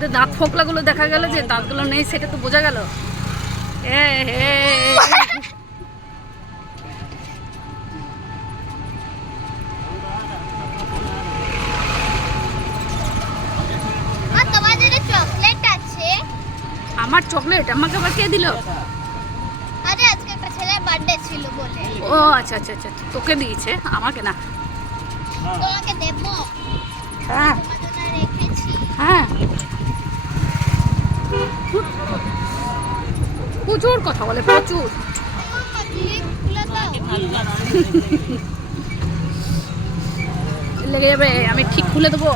কিন্তু দাঁত ফোকলাগুলো দেখা গেল যে দাঁতগুলো নেই, সেটা তো বোঝা গেল। আমার চকলেট আমাকে আবার কে দিল? আরে আজকে একটা ছেলের বার্থডে ছিল বলে। ও আচ্ছা আচ্ছা আচ্ছা, তোকে দিয়েছে, আমাকে না। তোমাকে দেব। হ্যাঁ তোমার জন্য রেখেছি। হ্যাঁ, প্রচুর কথা বলে, প্রচুর। লেগে যাবে, আমি ঠিক খুলে দেবো।